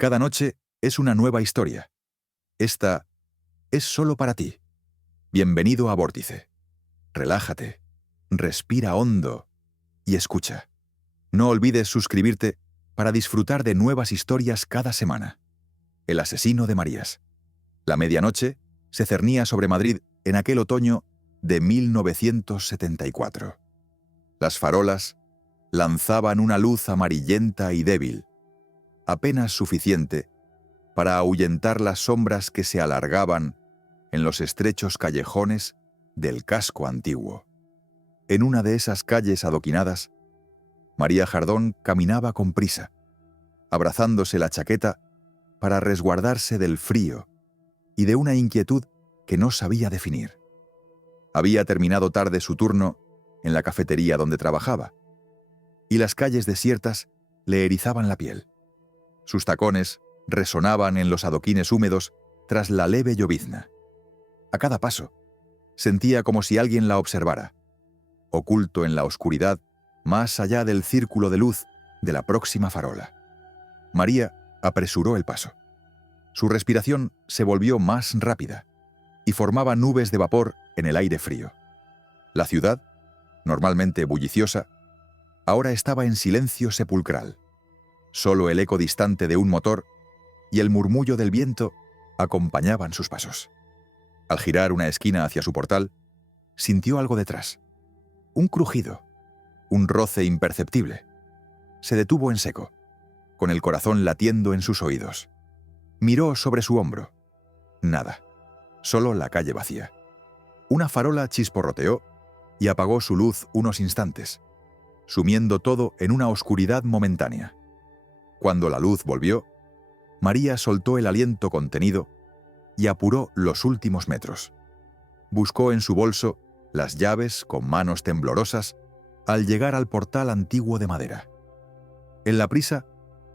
Cada noche es una nueva historia. Esta es solo para ti. Bienvenido a Vórtice. Relájate, respira hondo y escucha. No olvides suscribirte para disfrutar de nuevas historias cada semana. El asesino de Marías. La medianoche se cernía sobre Madrid en aquel otoño de 1974. Las farolas lanzaban una luz amarillenta y débil, apenas suficiente para ahuyentar las sombras que se alargaban en los estrechos callejones del casco antiguo. En una de esas calles adoquinadas, María Jardón caminaba con prisa, abrazándose la chaqueta para resguardarse del frío y de una inquietud que no sabía definir. Había terminado tarde su turno en la cafetería donde trabajaba, y las calles desiertas le erizaban la piel. Sus tacones resonaban en los adoquines húmedos tras la leve llovizna. A cada paso, sentía como si alguien la observara, oculto en la oscuridad más allá del círculo de luz de la próxima farola. María apresuró el paso. Su respiración se volvió más rápida y formaba nubes de vapor en el aire frío. La ciudad, normalmente bulliciosa, ahora estaba en silencio sepulcral. Solo el eco distante de un motor y el murmullo del viento acompañaban sus pasos. Al girar una esquina hacia su portal, sintió algo detrás. Un crujido, un roce imperceptible. Se detuvo en seco, con el corazón latiendo en sus oídos. Miró sobre su hombro. Nada, solo la calle vacía. Una farola chisporroteó y apagó su luz unos instantes, sumiendo todo en una oscuridad momentánea. Cuando la luz volvió, María soltó el aliento contenido y apuró los últimos metros. Buscó en su bolso las llaves con manos temblorosas al llegar al portal antiguo de madera. En la prisa,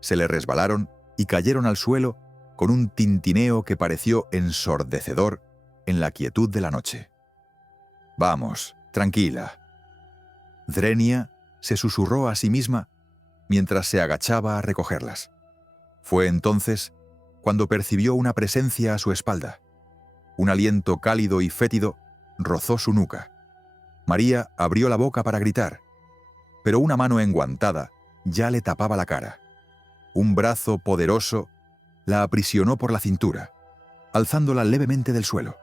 se le resbalaron y cayeron al suelo con un tintineo que pareció ensordecedor en la quietud de la noche. «Vamos, tranquila». Drenia se susurró a sí misma mientras se agachaba a recogerlas. Fue entonces cuando percibió una presencia a su espalda. Un aliento cálido y fétido rozó su nuca. María abrió la boca para gritar, pero una mano enguantada ya le tapaba la cara. Un brazo poderoso la aprisionó por la cintura, alzándola levemente del suelo.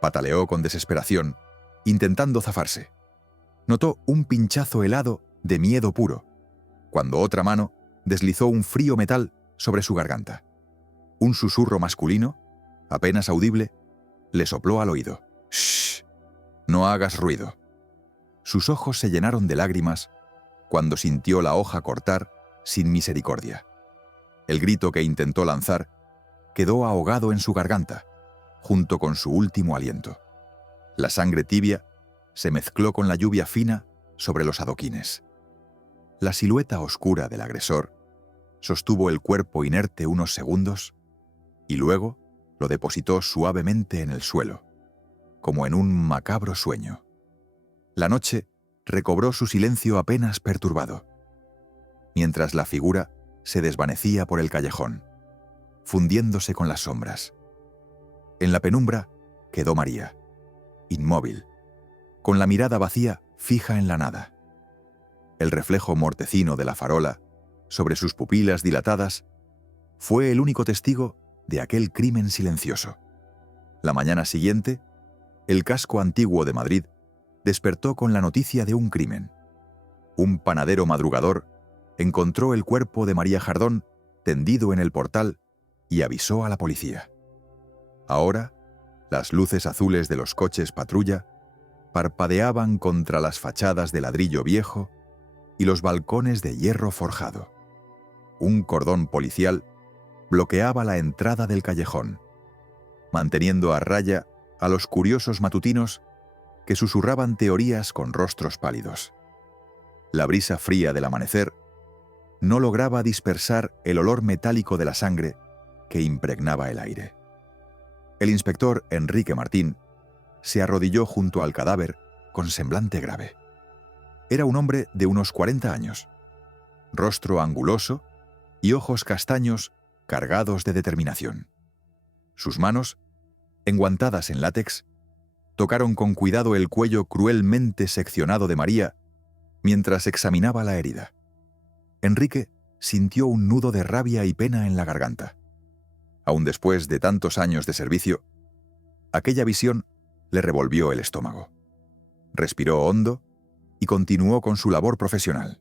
Pataleó con desesperación, intentando zafarse. Notó un pinchazo helado de miedo puro, cuando otra mano deslizó un frío metal sobre su garganta. Un susurro masculino, apenas audible, le sopló al oído. «Shh, no hagas ruido». Sus ojos se llenaron de lágrimas cuando sintió la hoja cortar sin misericordia. El grito que intentó lanzar quedó ahogado en su garganta, junto con su último aliento. La sangre tibia se mezcló con la lluvia fina sobre los adoquines. La silueta oscura del agresor sostuvo el cuerpo inerte unos segundos y luego lo depositó suavemente en el suelo, como en un macabro sueño. La noche recobró su silencio apenas perturbado, mientras la figura se desvanecía por el callejón, fundiéndose con las sombras. En la penumbra quedó María, inmóvil, con la mirada vacía fija en la nada. El reflejo mortecino de la farola sobre sus pupilas dilatadas fue el único testigo de aquel crimen silencioso. La mañana siguiente, el casco antiguo de Madrid despertó con la noticia de un crimen. Un panadero madrugador encontró el cuerpo de María Jardón tendido en el portal y avisó a la policía. Ahora, las luces azules de los coches patrulla parpadeaban contra las fachadas de ladrillo viejo y los balcones de hierro forjado. Un cordón policial bloqueaba la entrada del callejón, manteniendo a raya a los curiosos matutinos que susurraban teorías con rostros pálidos. La brisa fría del amanecer no lograba dispersar el olor metálico de la sangre que impregnaba el aire. El inspector Enrique Martín se arrodilló junto al cadáver con semblante grave. Era un hombre de unos 40 años, rostro anguloso y ojos castaños cargados de determinación. Sus manos, enguantadas en látex, tocaron con cuidado el cuello cruelmente seccionado de María mientras examinaba la herida. Enrique sintió un nudo de rabia y pena en la garganta. Aun después de tantos años de servicio, aquella visión le revolvió el estómago. Respiró hondo y continuó con su labor profesional.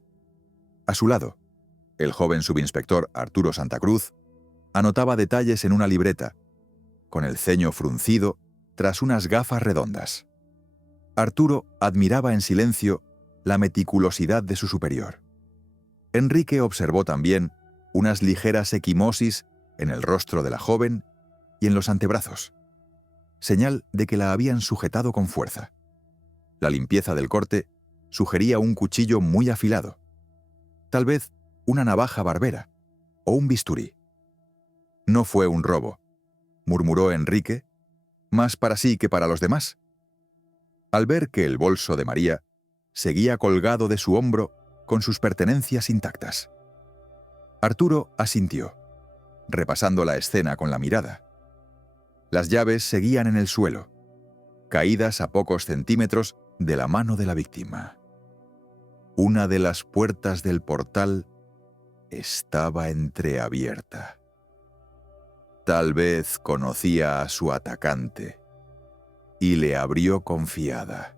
A su lado, el joven subinspector Arturo Santa Cruz anotaba detalles en una libreta, con el ceño fruncido tras unas gafas redondas. Arturo admiraba en silencio la meticulosidad de su superior. Enrique observó también unas ligeras equimosis en el rostro de la joven y en los antebrazos, señal de que la habían sujetado con fuerza. La limpieza del corte sugería un cuchillo muy afilado, tal vez una navaja barbera o un bisturí. No fue un robo, murmuró Enrique, más para sí que para los demás, al ver que el bolso de María seguía colgado de su hombro con sus pertenencias intactas. Arturo asintió, repasando la escena con la mirada. Las llaves seguían en el suelo, caídas a pocos centímetros de la mano de la víctima. Una de las puertas del portal estaba entreabierta. Tal vez conocía a su atacante y le abrió confiada.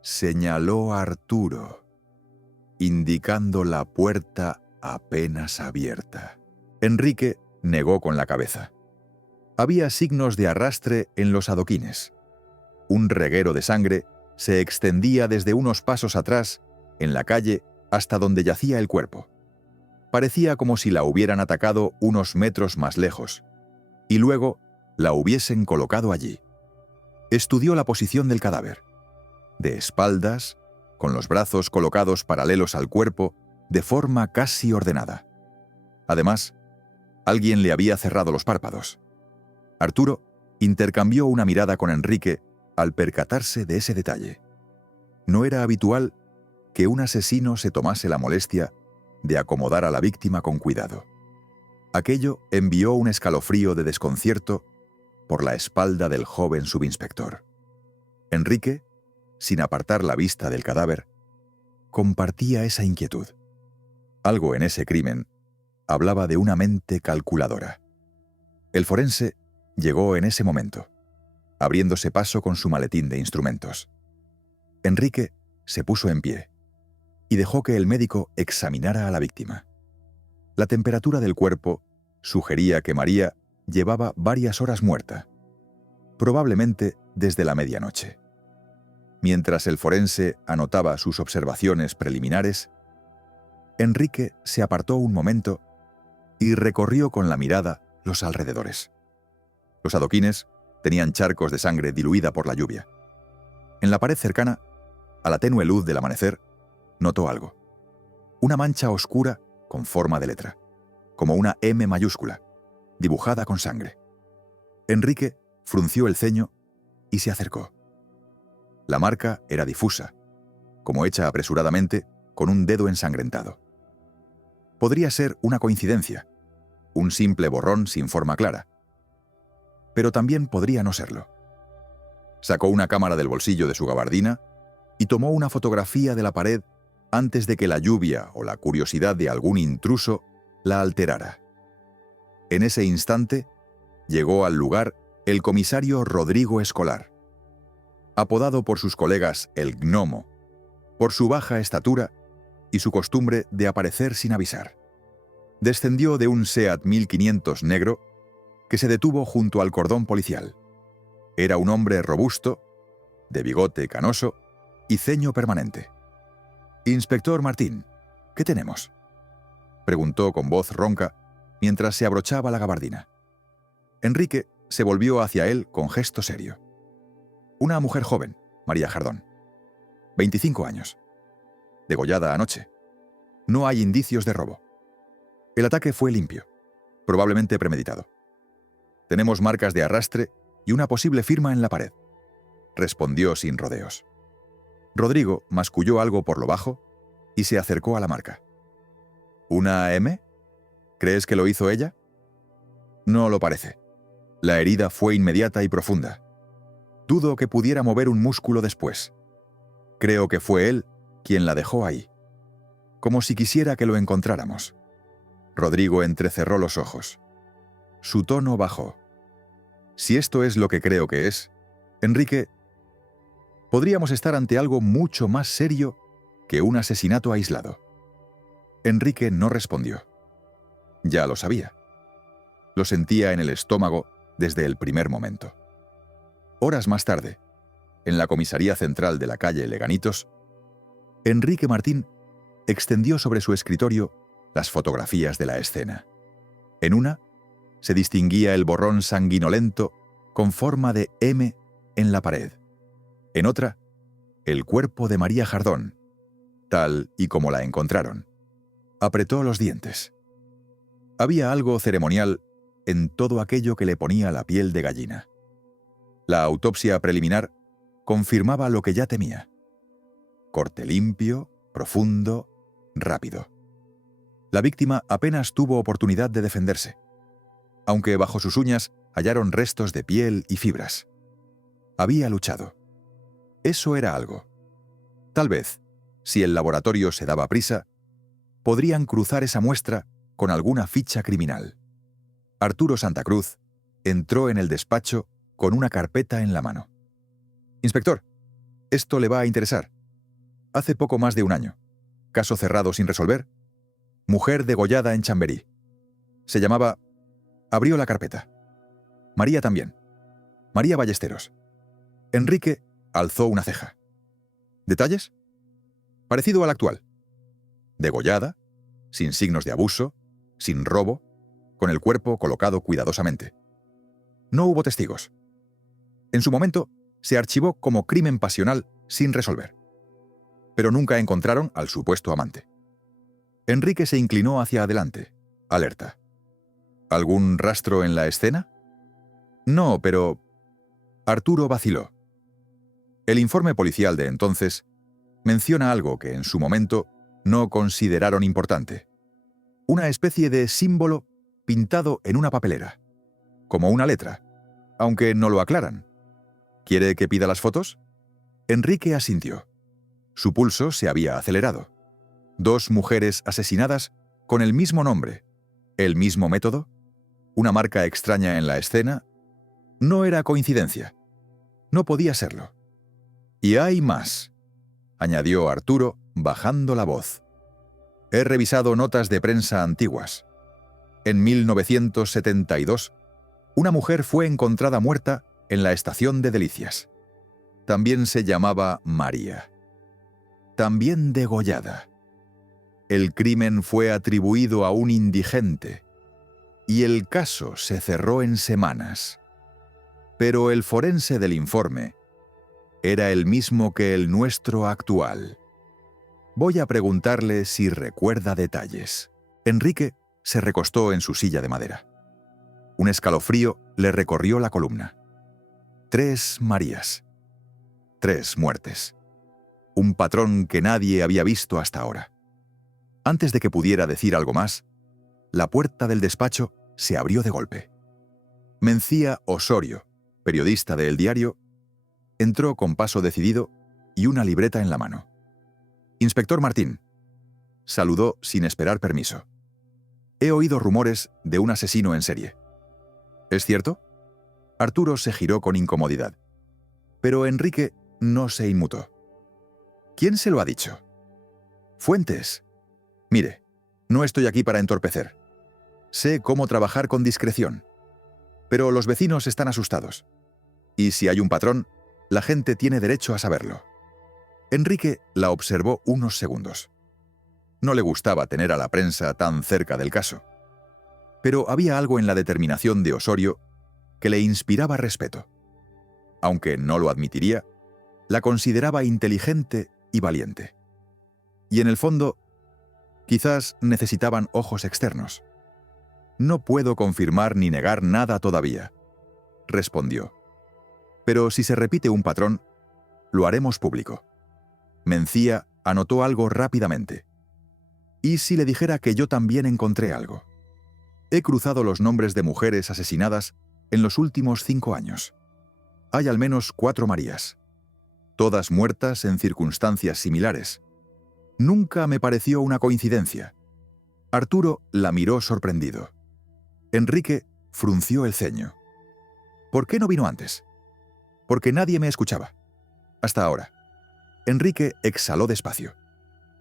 Señaló a Arturo, indicando la puerta apenas abierta. Enrique negó con la cabeza. Había signos de arrastre en los adoquines. Un reguero de sangre se extendía desde unos pasos atrás, en la calle, hasta donde yacía el cuerpo. Parecía como si la hubieran atacado unos metros más lejos, y luego la hubiesen colocado allí. Estudió la posición del cadáver. De espaldas, con los brazos colocados paralelos al cuerpo, de forma casi ordenada. Además, alguien le había cerrado los párpados. Arturo intercambió una mirada con Enrique al percatarse de ese detalle. No era habitual que un asesino se tomase la molestia de acomodar a la víctima con cuidado. Aquello envió un escalofrío de desconcierto por la espalda del joven subinspector. Enrique, sin apartar la vista del cadáver, compartía esa inquietud. Algo en ese crimen hablaba de una mente calculadora. El forense llegó en ese momento, abriéndose paso con su maletín de instrumentos. Enrique se puso en pie y dejó que el médico examinara a la víctima. La temperatura del cuerpo sugería que María llevaba varias horas muerta, probablemente desde la medianoche. Mientras el forense anotaba sus observaciones preliminares, Enrique se apartó un momento y recorrió con la mirada los alrededores. Los adoquines tenían charcos de sangre diluida por la lluvia. En la pared cercana, a la tenue luz del amanecer, notó algo. Una mancha oscura con forma de letra, como una M mayúscula, dibujada con sangre. Enrique frunció el ceño y se acercó. La marca era difusa, como hecha apresuradamente con un dedo ensangrentado. Podría ser una coincidencia, un simple borrón sin forma clara, pero también podría no serlo. Sacó una cámara del bolsillo de su gabardina y tomó una fotografía de la pared antes de que la lluvia o la curiosidad de algún intruso la alterara. En ese instante, llegó al lugar el comisario Rodrigo Escolar. Apodado por sus colegas el Gnomo, por su baja estatura y su costumbre de aparecer sin avisar. Descendió de un Seat 1500 negro que se detuvo junto al cordón policial. Era un hombre robusto, de bigote canoso y ceño permanente. «Inspector Martín, ¿qué tenemos?», preguntó con voz ronca mientras se abrochaba la gabardina. Enrique se volvió hacia él con gesto serio. Una mujer joven, María Jardón. 25 años. Degollada anoche. No hay indicios de robo. El ataque fue limpio, probablemente premeditado. Tenemos marcas de arrastre y una posible firma en la pared, respondió sin rodeos. Rodrigo masculló algo por lo bajo y se acercó a la marca. ¿Una M? ¿Crees que lo hizo ella? No lo parece. La herida fue inmediata y profunda. Dudo que pudiera mover un músculo después. Creo que fue él quien la dejó ahí, como si quisiera que lo encontráramos. Rodrigo entrecerró los ojos. Su tono bajó. Si esto es lo que creo que es, Enrique, podríamos estar ante algo mucho más serio que un asesinato aislado. Enrique no respondió. Ya lo sabía. Lo sentía en el estómago desde el primer momento. Horas más tarde, en la comisaría central de la calle Leganitos, Enrique Martín extendió sobre su escritorio las fotografías de la escena. En una, se distinguía el borrón sanguinolento con forma de M en la pared. En otra, el cuerpo de María Jardón, tal y como la encontraron. Apretó los dientes. Había algo ceremonial en todo aquello que le ponía la piel de gallina. La autopsia preliminar confirmaba lo que ya temía. Corte limpio, profundo, rápido. La víctima apenas tuvo oportunidad de defenderse, aunque bajo sus uñas hallaron restos de piel y fibras. Había luchado. Eso era algo. Tal vez, si el laboratorio se daba prisa, podrían cruzar esa muestra con alguna ficha criminal. Arturo Santa Cruz entró en el despacho con una carpeta en la mano. «Inspector, esto le va a interesar. Hace poco más de un año. Caso cerrado sin resolver. Mujer degollada en Chamberí. Se llamaba...». Abrió la carpeta. María también. María Ballesteros. Enrique alzó una ceja. ¿Detalles? Parecido al actual. Degollada, sin signos de abuso, sin robo, con el cuerpo colocado cuidadosamente. No hubo testigos. En su momento, se archivó como crimen pasional sin resolver. Pero nunca encontraron al supuesto amante. Enrique se inclinó hacia adelante, alerta. ¿Algún rastro en la escena? No, pero... Arturo vaciló. El informe policial de entonces menciona algo que en su momento no consideraron importante. Una especie de símbolo pintado en una papelera, como una letra, aunque no lo aclaran. ¿Quiere que pida las fotos? Enrique asintió. Su pulso se había acelerado. 2 mujeres asesinadas con el mismo nombre, el mismo método, una marca extraña en la escena. No era coincidencia. No podía serlo. Y hay más, añadió Arturo, bajando la voz. He revisado notas de prensa antiguas. En 1972, una mujer fue encontrada muerta en la estación de Delicias. También se llamaba María. También degollada. El crimen fue atribuido a un indigente y el caso se cerró en semanas. Pero el forense del informe era el mismo que el nuestro actual. Voy a preguntarle si recuerda detalles. Enrique se recostó en su silla de madera. Un escalofrío le recorrió la columna. 3 Marías. 3 muertes. Un patrón que nadie había visto hasta ahora. Antes de que pudiera decir algo más, la puerta del despacho se abrió de golpe. Mencía Osorio, periodista de El Diario, entró con paso decidido y una libreta en la mano. «Inspector Martín», saludó sin esperar permiso. «He oído rumores de un asesino en serie». «¿Es cierto?». Arturo se giró con incomodidad. Pero Enrique no se inmutó. «¿Quién se lo ha dicho?». «Fuentes. Mire, no estoy aquí para entorpecer. Sé cómo trabajar con discreción. Pero los vecinos están asustados. Y si hay un patrón, la gente tiene derecho a saberlo». Enrique la observó unos segundos. No le gustaba tener a la prensa tan cerca del caso. Pero había algo en la determinación de Osorio que le inspiraba respeto. Aunque no lo admitiría, la consideraba inteligente y valiente. Y en el fondo, quizás necesitaban ojos externos. «No puedo confirmar ni negar nada todavía», respondió. «Pero si se repite un patrón, lo haremos público». Mencía anotó algo rápidamente. «¿Y si le dijera que yo también encontré algo?». He cruzado los nombres de mujeres asesinadas en los últimos 5 años. Hay al menos 4 Marías, todas muertas en circunstancias similares. Nunca me pareció una coincidencia. Arturo la miró sorprendido. Enrique frunció el ceño. ¿Por qué no vino antes? Porque nadie me escuchaba. Hasta ahora. Enrique exhaló despacio.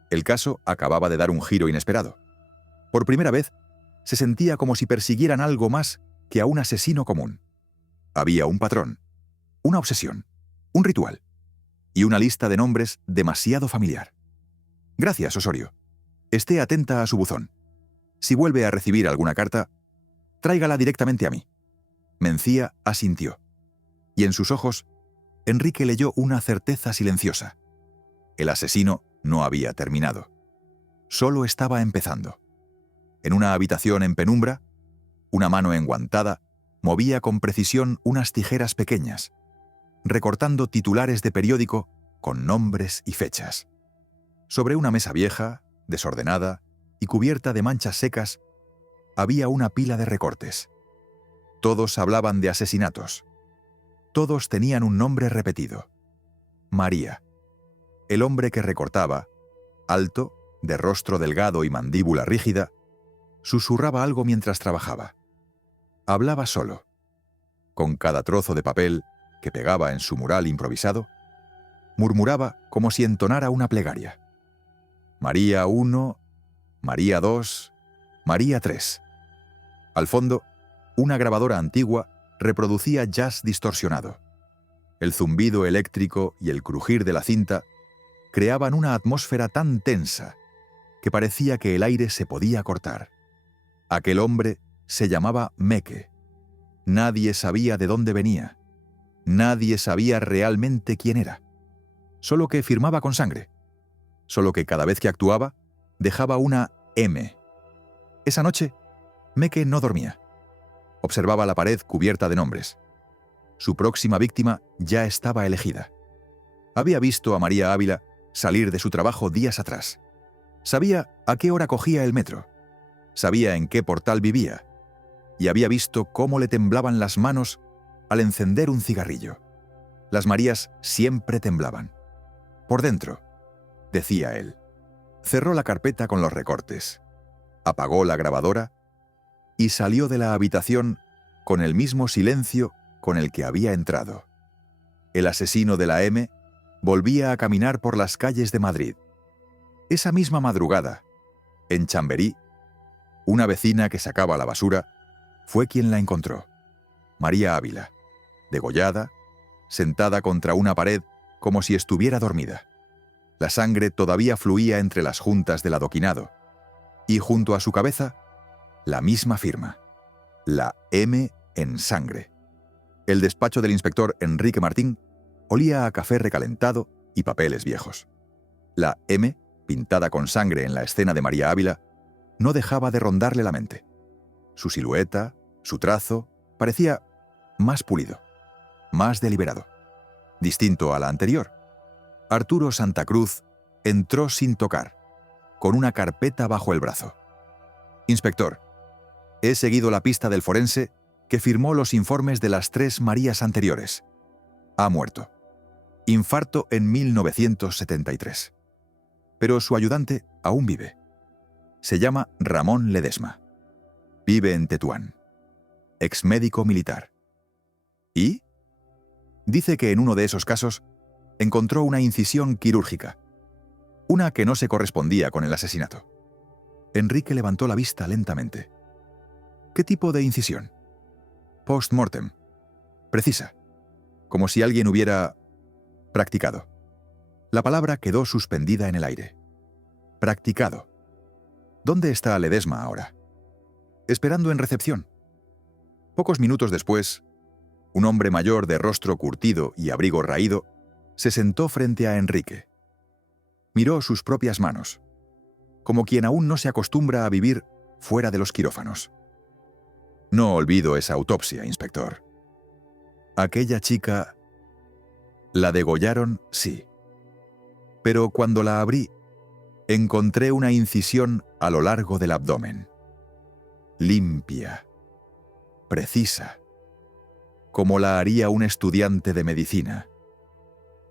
El caso acababa de dar un giro inesperado. Por primera vez, se sentía como si persiguieran algo más que a un asesino común. Había un patrón, una obsesión, un ritual y una lista de nombres demasiado familiar. Gracias, Osorio. Esté atenta a su buzón. Si vuelve a recibir alguna carta, tráigala directamente a mí. Mencía asintió. Y en sus ojos, Enrique leyó una certeza silenciosa. El asesino no había terminado. Solo estaba empezando. En una habitación en penumbra, una mano enguantada movía con precisión unas tijeras pequeñas, recortando titulares de periódico con nombres y fechas. Sobre una mesa vieja, desordenada y cubierta de manchas secas, había una pila de recortes. Todos hablaban de asesinatos. Todos tenían un nombre repetido. María. El hombre que recortaba, alto, de rostro delgado y mandíbula rígida, susurraba algo mientras trabajaba. Hablaba solo. Con cada trozo de papel que pegaba en su mural improvisado, murmuraba como si entonara una plegaria. María 1, María 2, María 3. Al fondo, una grabadora antigua reproducía jazz distorsionado. El zumbido eléctrico y el crujir de la cinta creaban una atmósfera tan tensa que parecía que el aire se podía cortar. Aquel hombre se llamaba Meque. Nadie sabía de dónde venía. Nadie sabía realmente quién era. Solo que firmaba con sangre. Solo que cada vez que actuaba, dejaba una M. Esa noche, Meque no dormía. Observaba la pared cubierta de nombres. Su próxima víctima ya estaba elegida. Había visto a María Ávila salir de su trabajo días atrás. Sabía a qué hora cogía el metro. Sabía en qué portal vivía. Y había visto cómo le temblaban las manos al encender un cigarrillo. Las Marías siempre temblaban. Por dentro, decía él. Cerró la carpeta con los recortes. Apagó la grabadora y salió de la habitación con el mismo silencio con el que había entrado. El asesino de la M volvía a caminar por las calles de Madrid. Esa misma madrugada, en Chamberí, una vecina que sacaba la basura fue quien la encontró. María Ávila, degollada, sentada contra una pared como si estuviera dormida. La sangre todavía fluía entre las juntas del adoquinado, y junto a su cabeza, la misma firma, la M en sangre. El despacho del inspector Enrique Martín olía a café recalentado y papeles viejos. La M, pintada con sangre en la escena de María Ávila, no dejaba de rondarle la mente. Su silueta, su trazo, parecía más pulido, más deliberado, distinto a la anterior. Arturo Santa Cruz entró sin tocar, con una carpeta bajo el brazo. Inspector, he seguido la pista del forense que firmó los informes de las 3 Marías anteriores. Ha muerto. Infarto en 1973. Pero su ayudante aún vive. Se llama Ramón Ledesma. Vive en Tetuán. Exmédico militar. ¿Y? Dice que en uno de esos casos encontró una incisión quirúrgica. Una que no se correspondía con el asesinato. Enrique levantó la vista lentamente. ¿Qué tipo de incisión? Post-mortem. Precisa. Como si alguien hubiera practicado. La palabra quedó suspendida en el aire. Practicado. ¿Dónde está Ledesma ahora? Esperando en recepción. Pocos minutos después, un hombre mayor de rostro curtido y abrigo raído se sentó frente a Enrique. Miró sus propias manos, como quien aún no se acostumbra a vivir fuera de los quirófanos. No olvido esa autopsia, inspector. Aquella chica... La degollaron, sí. Pero cuando la abrí, encontré una incisión a lo largo del abdomen. limpia, precisa, como la haría un estudiante de medicina.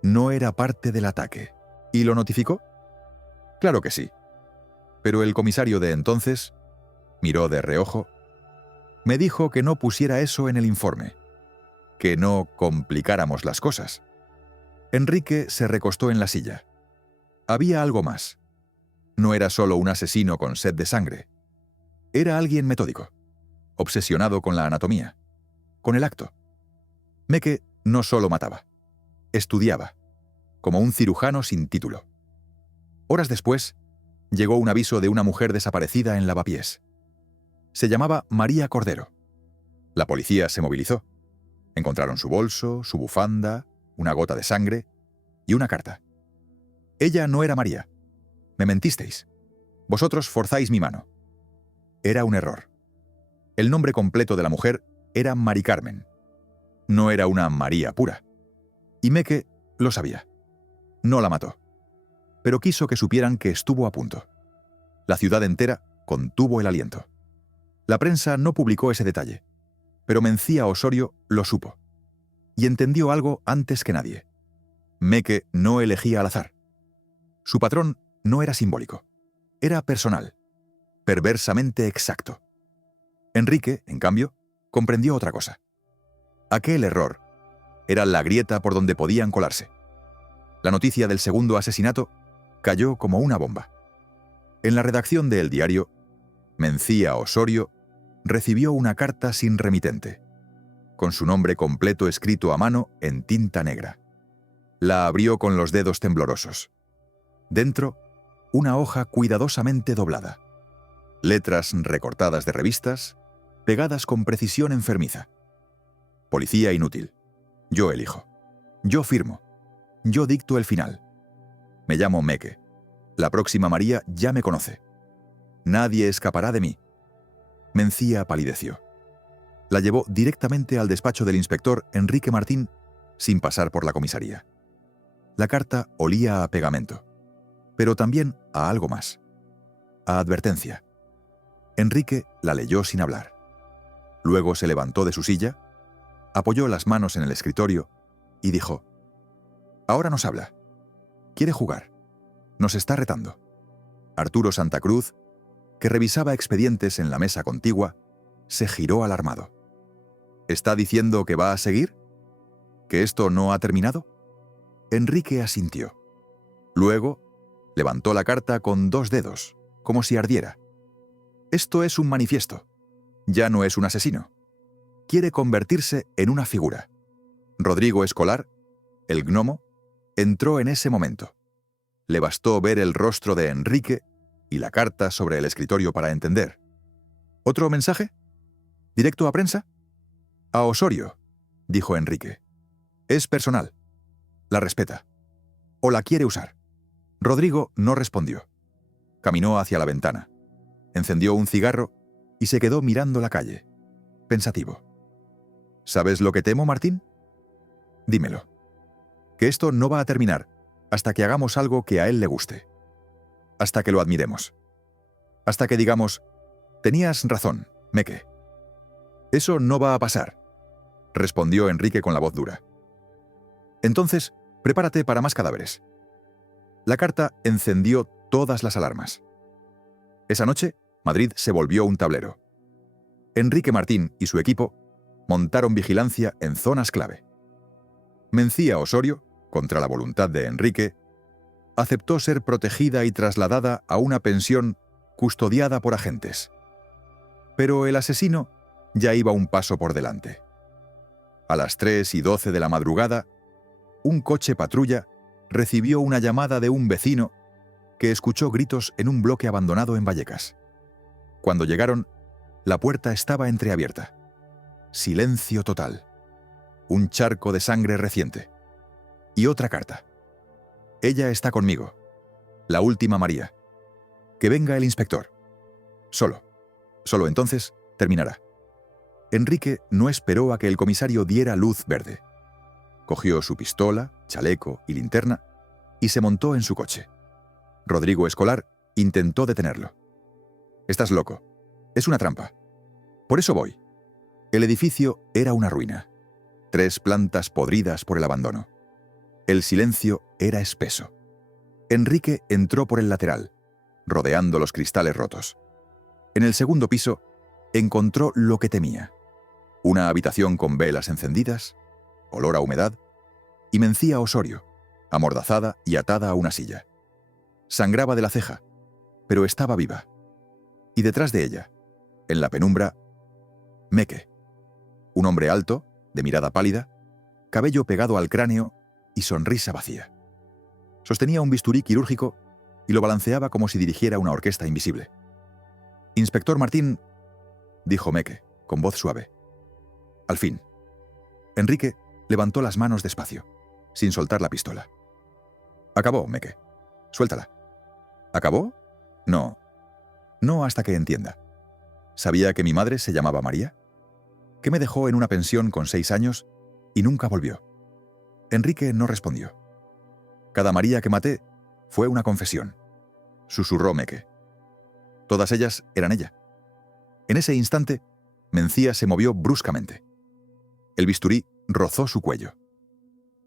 No era parte del ataque. ¿Y lo notificó? Claro que sí. Pero el comisario de entonces miró de reojo, me dijo que no pusiera eso en el informe, que no complicáramos las cosas. Enrique se recostó en la silla. Había algo más. No era solo un asesino con sed de sangre. Era alguien metódico, obsesionado con la anatomía, con el acto. Meque no solo mataba, estudiaba, como un cirujano sin título. Horas después, llegó un aviso de una mujer desaparecida en Lavapiés. Se llamaba María Cordero. La policía se movilizó. Encontraron su bolso, su bufanda, una gota de sangre y una carta. Ella no era María. Me mentisteis. Vosotros forzáis mi mano. Era un error. El nombre completo de la mujer era Mari Carmen. No era una María pura. Y Meque lo sabía. No la mató. Pero quiso que supieran que estuvo a punto. La ciudad entera contuvo el aliento. La prensa no publicó ese detalle, pero Mencía Osorio lo supo. Y entendió algo antes que nadie. Meque no elegía al azar. Su patrón no era simbólico. Era personal. Perversamente exacto. Enrique, en cambio, comprendió otra cosa. Aquel error era la grieta por donde podían colarse. La noticia del segundo asesinato cayó como una bomba. En la redacción de El Diario, Mencía Osorio recibió una carta sin remitente, con su nombre completo escrito a mano en tinta negra. La abrió con los dedos temblorosos. Dentro, una hoja cuidadosamente doblada. Letras recortadas de revistas, pegadas con precisión enfermiza. Policía inútil. Yo elijo. Yo firmo. Yo dicto el final. Me llamo Meque. La próxima María ya me conoce. Nadie escapará de mí. Mencía palideció. La llevó directamente al despacho del inspector Enrique Martín sin pasar por la comisaría. La carta olía a pegamento, pero también a algo más. A advertencia. Enrique la leyó sin hablar. Luego se levantó de su silla, apoyó las manos en el escritorio y dijo: «Ahora nos habla. Quiere jugar. Nos está retando». Arturo Santa Cruz, que revisaba expedientes en la mesa contigua, se giró alarmado. ¿Está diciendo que va a seguir? ¿Que esto no ha terminado? Enrique asintió. Luego, levantó la carta con 2 dedos, como si ardiera. Esto es un manifiesto. Ya no es un asesino. Quiere convertirse en una figura. Rodrigo Escolar, el gnomo, entró en ese momento. Le bastó ver el rostro de Enrique y la carta sobre el escritorio para entender. ¿Otro mensaje? ¿Directo a prensa? A Osorio, dijo Enrique. Es personal. La respeta. O la quiere usar. Rodrigo no respondió. Caminó hacia la ventana. Encendió un cigarro y se quedó mirando la calle, pensativo. ¿Sabes lo que temo, Martín? Dímelo. Que esto no va a terminar hasta que hagamos algo que a él le guste. Hasta que lo admiremos. Hasta que digamos: tenías razón, Meque. Eso no va a pasar, respondió Enrique con la voz dura. Entonces, prepárate para más cadáveres. La carta encendió todas las alarmas. Esa noche, Madrid se volvió un tablero. Enrique Martín y su equipo montaron vigilancia en zonas clave. Mencía Osorio, contra la voluntad de Enrique, aceptó ser protegida y trasladada a una pensión custodiada por agentes. Pero el asesino ya iba un paso por delante. A las 3:12 de la madrugada, un coche patrulla recibió una llamada de un vecino que escuchó gritos en un bloque abandonado en Vallecas. Cuando llegaron, la puerta estaba entreabierta. Silencio total. Un charco de sangre reciente. Y otra carta. Ella está conmigo. La última María. Que venga el inspector. Solo. Solo entonces terminará. Enrique no esperó a que el comisario diera luz verde. Cogió su pistola, chaleco y linterna y se montó en su coche. Rodrigo Escolar intentó detenerlo. «Estás loco. Es una trampa. Por eso voy. El edificio era una ruina. 3 plantas podridas por el abandono. El silencio era espeso. Enrique entró por el lateral, rodeando los cristales rotos. En el segundo piso, encontró lo que temía. Una habitación con velas encendidas, olor a humedad, y Mencía Osorio, amordazada y atada a una silla. Sangraba de la ceja, pero estaba viva. Y detrás de ella, en la penumbra, Meque, un hombre alto, de mirada pálida, cabello pegado al cráneo y sonrisa vacía. Sostenía un bisturí quirúrgico y lo balanceaba como si dirigiera una orquesta invisible. «Inspector Martín», dijo Meque, con voz suave. Al fin. Enrique levantó las manos despacio, sin soltar la pistola. «Acabó, Meque. Suéltala». «¿Acabó? No. No hasta que entienda. ¿Sabía que mi madre se llamaba María? Que me dejó en una pensión con 6 años y nunca volvió». Enrique no respondió. «Cada María que maté fue una confesión», susurró Meque. Todas ellas eran ella. En ese instante, Mencía se movió bruscamente. El bisturí rozó su cuello.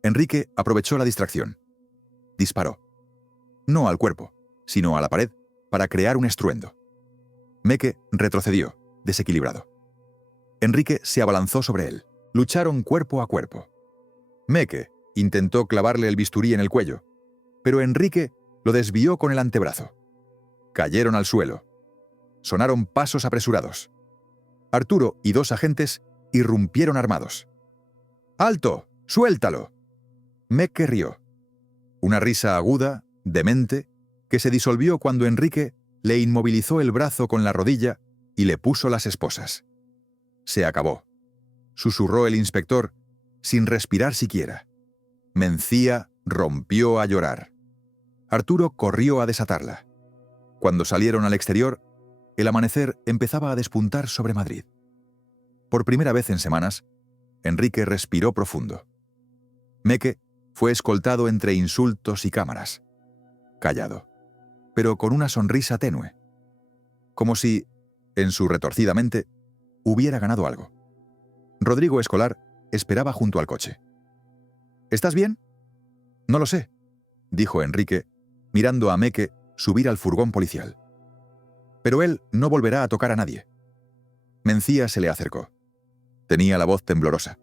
Enrique aprovechó la distracción. Disparó. No al cuerpo, sino a la pared, para crear un estruendo. Meque retrocedió, desequilibrado. Enrique se abalanzó sobre él. Lucharon cuerpo a cuerpo. Meque intentó clavarle el bisturí en el cuello, pero Enrique lo desvió con el antebrazo. Cayeron al suelo. Sonaron pasos apresurados. Arturo y 2 agentes irrumpieron armados. «¡Alto! ¡Suéltalo!». Meque rió. Una risa aguda, demente, que se disolvió cuando Enrique le inmovilizó el brazo con la rodilla y le puso las esposas. «Se acabó», susurró el inspector, sin respirar siquiera. Mencía rompió a llorar. Arturo corrió a desatarla. Cuando salieron al exterior, el amanecer empezaba a despuntar sobre Madrid. Por primera vez en semanas, Enrique respiró profundo. Meque fue escoltado entre insultos y cámaras. Callado, pero con una sonrisa tenue. Como si, en su retorcida mente, hubiera ganado algo. Rodrigo Escolar esperaba junto al coche. «¿Estás bien?». «No lo sé», dijo Enrique, mirando a Meque subir al furgón policial. «Pero él no volverá a tocar a nadie». Mencía se le acercó. Tenía la voz temblorosa.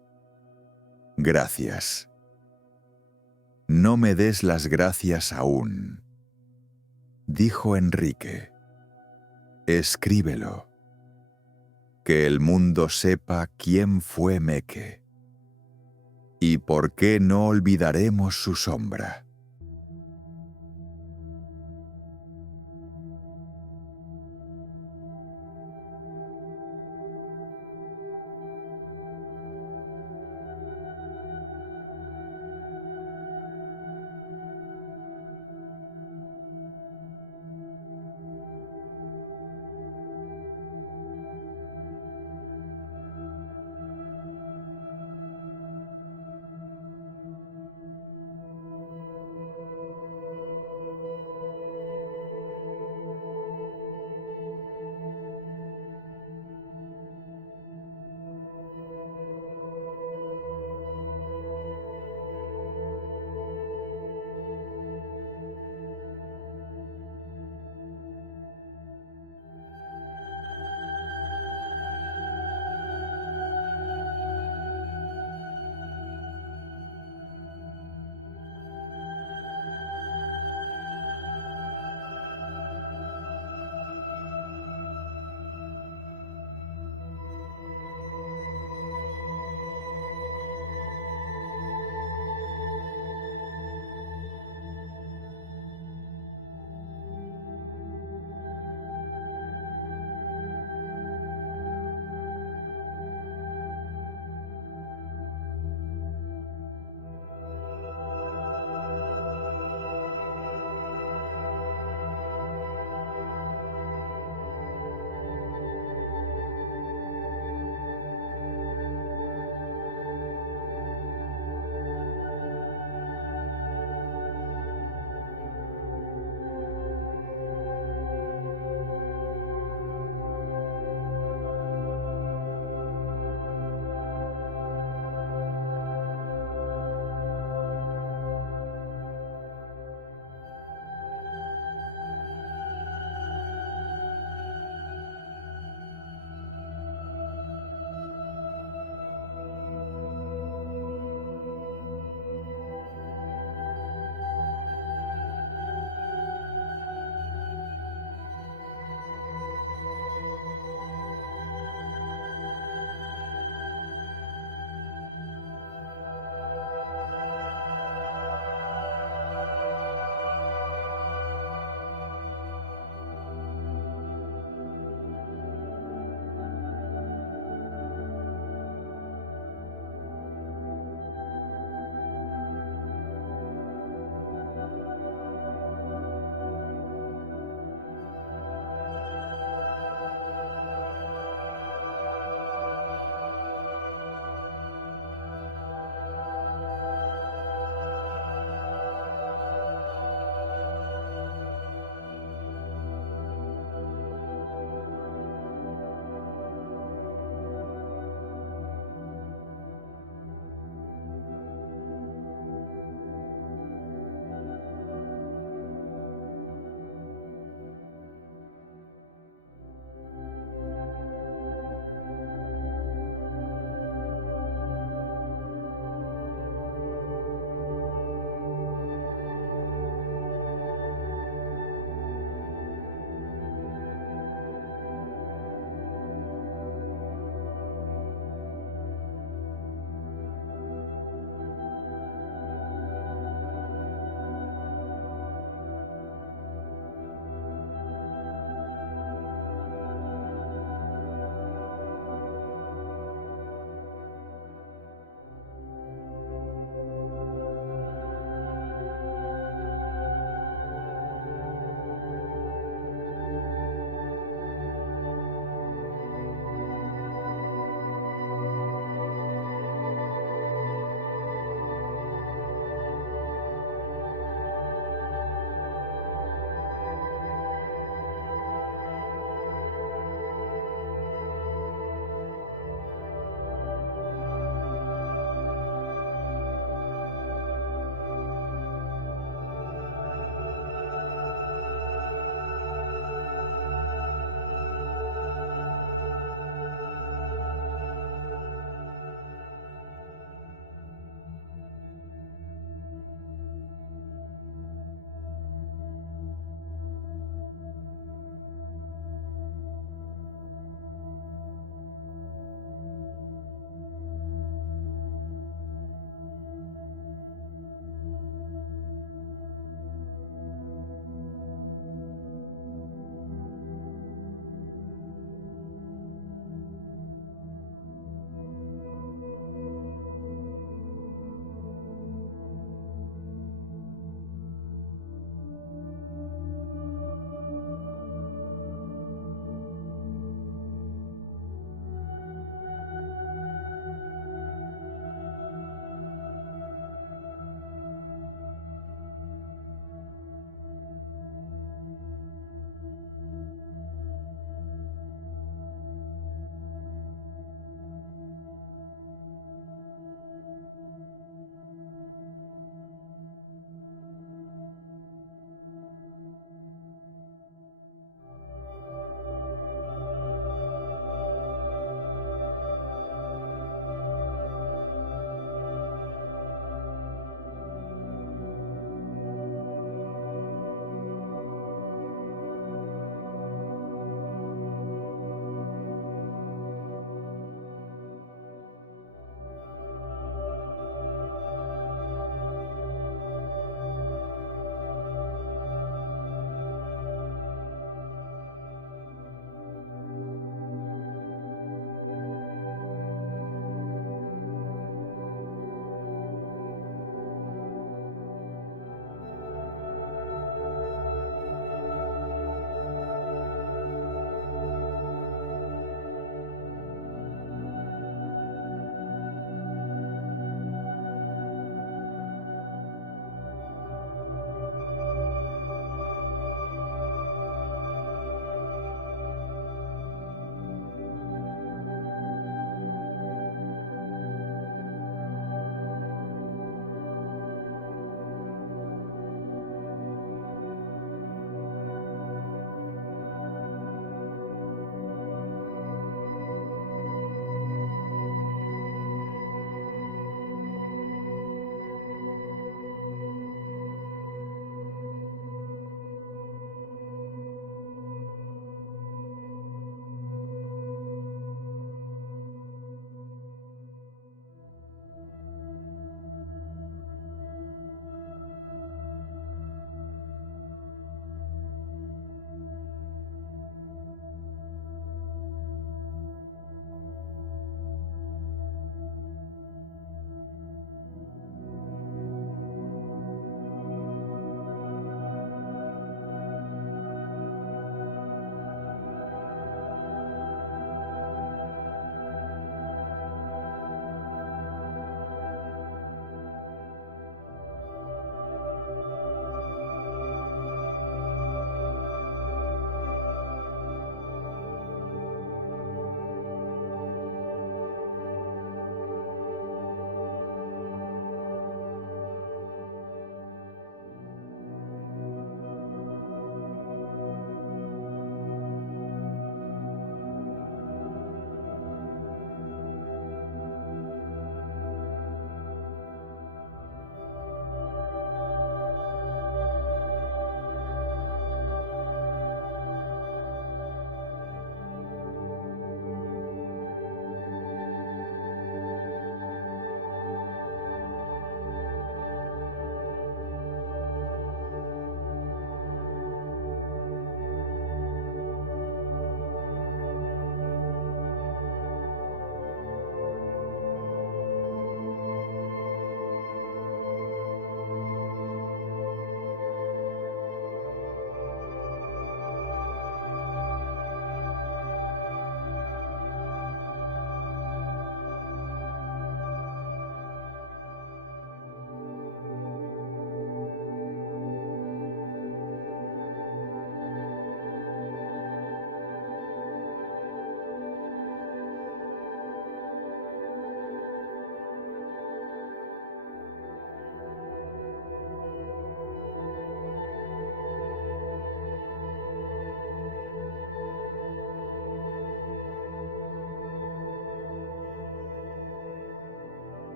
«Gracias. No me des las gracias aún», dijo Enrique. «Escríbelo. Que el mundo sepa quién fue Meque. Y por qué no olvidaremos su sombra».